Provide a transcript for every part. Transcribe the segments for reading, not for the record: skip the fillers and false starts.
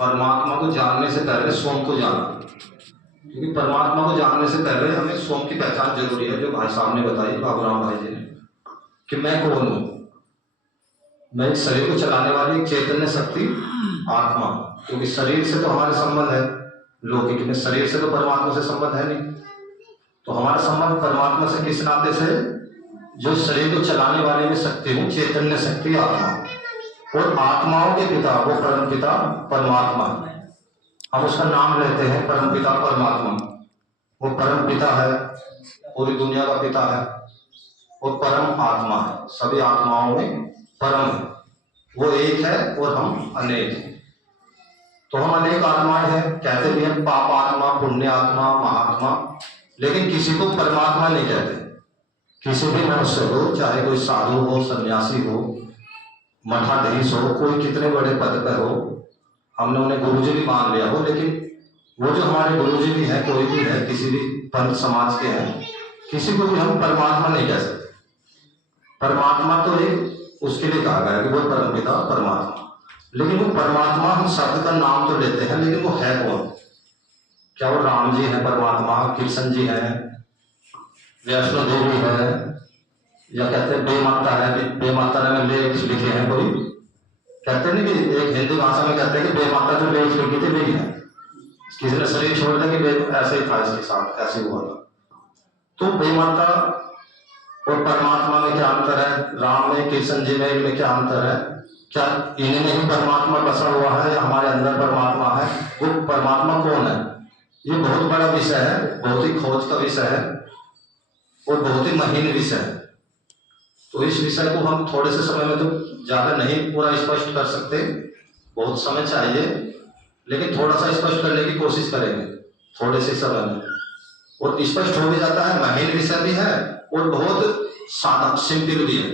परमात्मा को जानने से पहले स्वयं को जानना, क्योंकि परमात्मा को जानने से पहले हमें स्वयं की पहचान जरूरी है, जो भाई साहब ने बताई, बाबूराम भाई जी ने, कि मैं कौन हूं। मैं इस शरीर को चलाने वाली एक चैतन्य शक्ति आत्मा, क्योंकि शरीर से तो हमारे संबंध है लौकिक में, शरीर से तो परमात्मा से संबंध है नहीं। तो हमारा संबंध परमात्मा से किस नाते से, जो शरीर को चलाने वाली में शक्ति हूं, चैतन्य शक्ति आत्मा, और आत्माओं के पिता वो परम पिता परमात्मा। हम उसका नाम लेते हैं परम पिता परमात्मा। वो परम पिता है, पूरी दुनिया का पिता है, वो परम आत्मा है, सभी आत्माओं में परम है। वो एक है और हम अनेक हैं। तो हम अनेक आत्माएं हैं, कहते भी हैं पाप आत्मा, पुण्य आत्मा, महात्मा, लेकिन किसी को परमात्मा नहीं कहते। किसी भी मनुष्य हो, चाहे कोई साधु हो, सन्यासी हो, मठाधीश हो, कोई कितने बड़े पद पर हो, हमने उन्हें गुरुजी भी मान लिया हो, लेकिन वो जो हमारे गुरुजी भी हैं, कोई भी है, किसी भी पंथ समाज के हैं, किसी को भी हम परमात्मा नहीं कह सकते। परमात्मा तो एक उसके लिए कहा गया कि वो परमपिता परमात्मा, लेकिन वो परमात्मा हम शब्द का नाम तो लेते हैं, लेकिन वो है कौन? क्या वो राम जी है परमात्मा, कृष्ण जी है, वैष्णो देवी है, या कहते हैं बेमाता है? बेमाता ने लेख लिखे हैं, कोई कहते नहीं कि एक हिंदी भाषा में कहते हैं कि बेमाता जो लेख लिखी थी वही है। किसी ने शरीर छोड़ दिया कि ऐसे ही था, इसके साथ ऐसे हुआ था। तो बेमाता और परमात्मा में क्या अंतर है? राम में, कृष्ण जी में, इनमें क्या अंतर है? क्या इन्हें ही परमात्मा बसा हुआ है या हमारे अंदर परमात्मा है? वो परमात्मा कौन है? ये बहुत बड़ा विषय है, बहुत ही खोज का विषय है और बहुत ही महीन विषय है। तो इस विषय को हम थोड़े से समय में तो ज्यादा नहीं पूरा स्पष्ट कर सकते, बहुत समय चाहिए, लेकिन थोड़ा सा स्पष्ट करने की कोशिश करेंगे थोड़े से समय में। और स्पष्ट हो भी जाता है, महीन विषय भी है और बहुत सादा सिंपल भी है।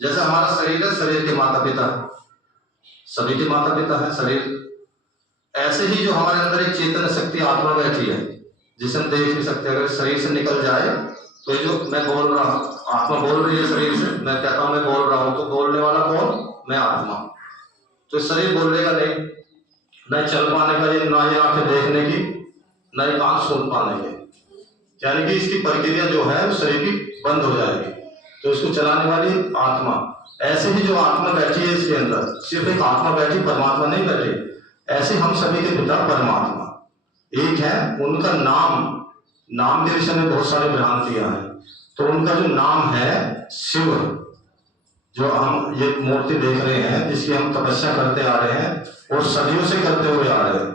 जैसे हमारा शरीर है, शरीर के माता पिता, सभी के माता पिता है शरीर, ऐसे ही जो हमारे अंदर एक चेतन शक्ति आत्मा बैठी है, जिसे हम देख नहीं सकते, अगर शरीर से निकल जाए तो जो मैं बोल रहा हूँ, आत्मा बोल रही है शरीर से, मैं कहता हूँ मैं बोल रहा हूँ, तो बोलने वाला कौन? मैं आत्मा। तो शरीर बोलेगा नहीं, न चल पाने का, ये ना ये आंखें देखने की, न ये कान सुन पाने के, यानी कि इसकी प्रक्रिया जो है शरीर की बंद हो जाएगी। तो इसको चलाने वाली आत्मा, ऐसे ही जो आत्मा बैठी है इसके अंदर, सिर्फ एक आत्मा बैठी, परमात्मा नहीं बैठी, ऐसे हम सभी के पिता परमात्मा एक है। उनका नाम के विषय में बहुत सारी भ्रांतियां हैं। तो उनका जो नाम है शिव, जो हम ये मूर्ति देख रहे हैं, जिसकी हम तपस्या करते आ रहे हैं और सदियों से करते हुए आ रहे हैं,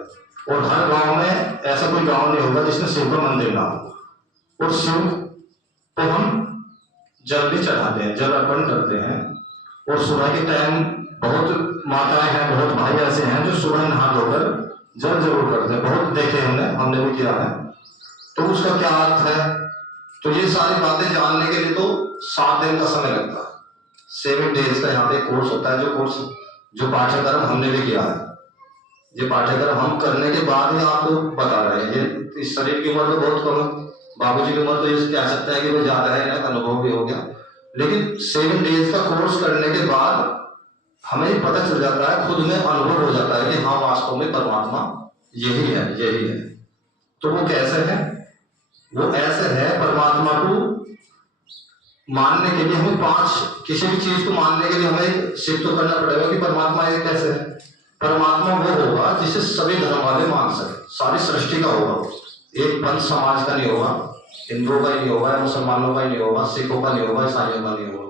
और हर गांव में ऐसा कोई गांव नहीं होगा जिसमें शिव का मंदिर ना हो। और शिव को हम जल भी चढ़ाते हैं, जल अर्पण करते हैं। और सुबह के टाइम बहुत माताएं हैं, बहुत भाई ऐसे हैं जो सुबह नहा धोकर जल जरूर करते हैं, बहुत देखे हमने भी किया है। तो उसका क्या अर्थ है? तो ये सारी बातें जानने के लिए तो 7 दिन का समय लगता है, 7 days का यहाँ पे कोर्स होता है। जो पाठ्यक्रम हमने भी किया है, ये पाठ्यक्रम हम करने के बाद ही आपको बता रहे हैं। ये इस शरीर की उम्र तो बहुत कम है, बाबूजी की उम्र तो ये कह सकते हैं कि वो ज्यादा है, अनुभव भी हो गया, लेकिन 7 days का कोर्स करने के बाद हमें पता चल जाता है, खुद में अनुभव हो जाता है कि हाँ वास्तव में परमात्मा यही है। तो वो कैसे है? वो ऐसे है, परमात्मा को मानने के लिए हमें 5, किसी भी चीज को मानने के लिए हमें सिद्ध तो करना पड़ेगा कि परमात्मा ये कैसे है। परमात्मा वो होगा जिसे सभी धर्म वाले मान सके, सारी सृष्टि का होगा, एक पंथ समाज का नहीं होगा, हिंदुओं का ही नहीं होगा, मुसलमानों का ही नहीं होगा, सिखों का नहीं होगा, ईसाइयों का नहीं होगा,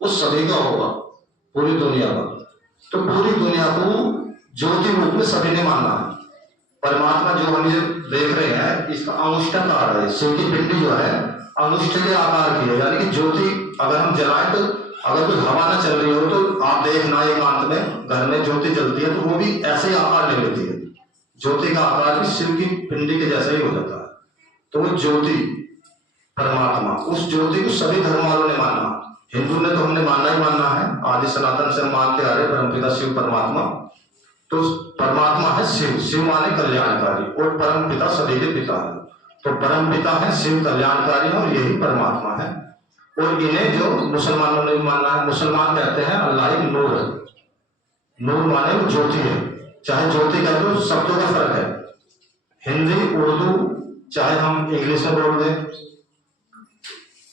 वो सभी का होगा, पूरी दुनिया का। तो पूरी दुनिया को ज्योति रूप में सभी ने मानना है। परमात्मा जो हम ये देख रहे हैं, इसका अंगुष्ठाकार है, शिव की पिंडी जो है अंगुष्ठ के आकार की है, यानी कि ज्योति अगर हम जलाएं तो अगर कोई हवा ना चल रही हो तो आप देखना एकांत में घर में ज्योति जलती है तो वो भी ऐसे ही आकार ले लेती है, ज्योति का आकार भी शिव की पिंडी के जैसा ही हो जाता है। तो वो ज्योति परमात्मा, उस ज्योति को सभी धर्म वालों ने माना। हिंदू ने तो हमने मानना ही मानना है, आदि सनातन से हम मानते आ रहे परमपिता शिव परमात्मा। तो परमात्मा है शिव, शिव माने कल्याणकारी, और परम पिता सभी के पिता है। तो परम पिता है शिव, कल्याणकारी है, और यही परमात्मा है। और इन्हें जो मुसलमानों ने मानना है, मुसलमान कहते हैं अल्लाह एक नूर है, नूर माने वो ज्योति है, चाहे ज्योति कह दो, शब्दों का फर्क है। हिंदी उर्दू चाहे हम इंग्लिश में बोल दें।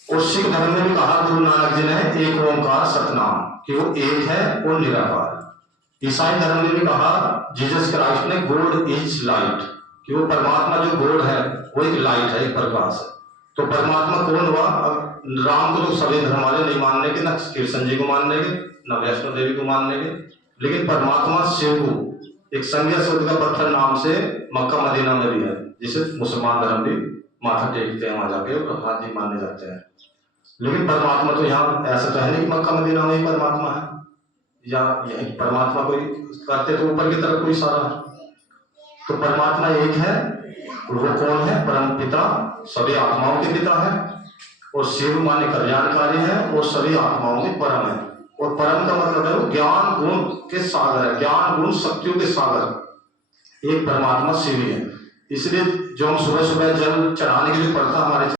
और सिख धर्म में भी कहा गुरु नानक जी ने एक ओंकार सतनाम, कि वो एक है और निराकार। ईसाई धर्म में भी कहा जीसस क्राइस्ट ने गॉड इज लाइट, कि वो परमात्मा जो गॉड है वो एक लाइट है, एक प्रकाश है। तो परमात्मा कौन हुआ? अब राम को तो सभी धर्म वाले नहीं मान लेंगे, ना कृष्ण जी को मान लेंगे, ना वैष्णो देवी को मान लेंगे, लेकिन परमात्मा शिव को एक संज्ञा शब्द का पत्थर नाम से मक्का मदीना में भी है, जिसे मुसलमान धर्म भी माथा टेकते हैं वहां जाके और हाथ जी मानने जाते हैं। लेकिन परमात्मा तो यहाँ ऐसा तो है नहीं कि मक्का मदीना में ही परमात्मा है, या यही परमात्मा कोई करते तो ऊपर की तरफ कोई सारा है। तो परमात्मा एक है, और वो कौन है? परम पिता, सभी आत्माओं के पिता है। और शिव माने कल्याणकारी है, और सभी आत्माओं में परम है। और परम का मतलब है वो ज्ञान गुण के सागर है, ज्ञान गुण शक्तियों के सागर एक परमात्मा शिव ही है। इसलिए जो हम सुबह सुबह जल चढ़ाने के लिए पड़ता हमारे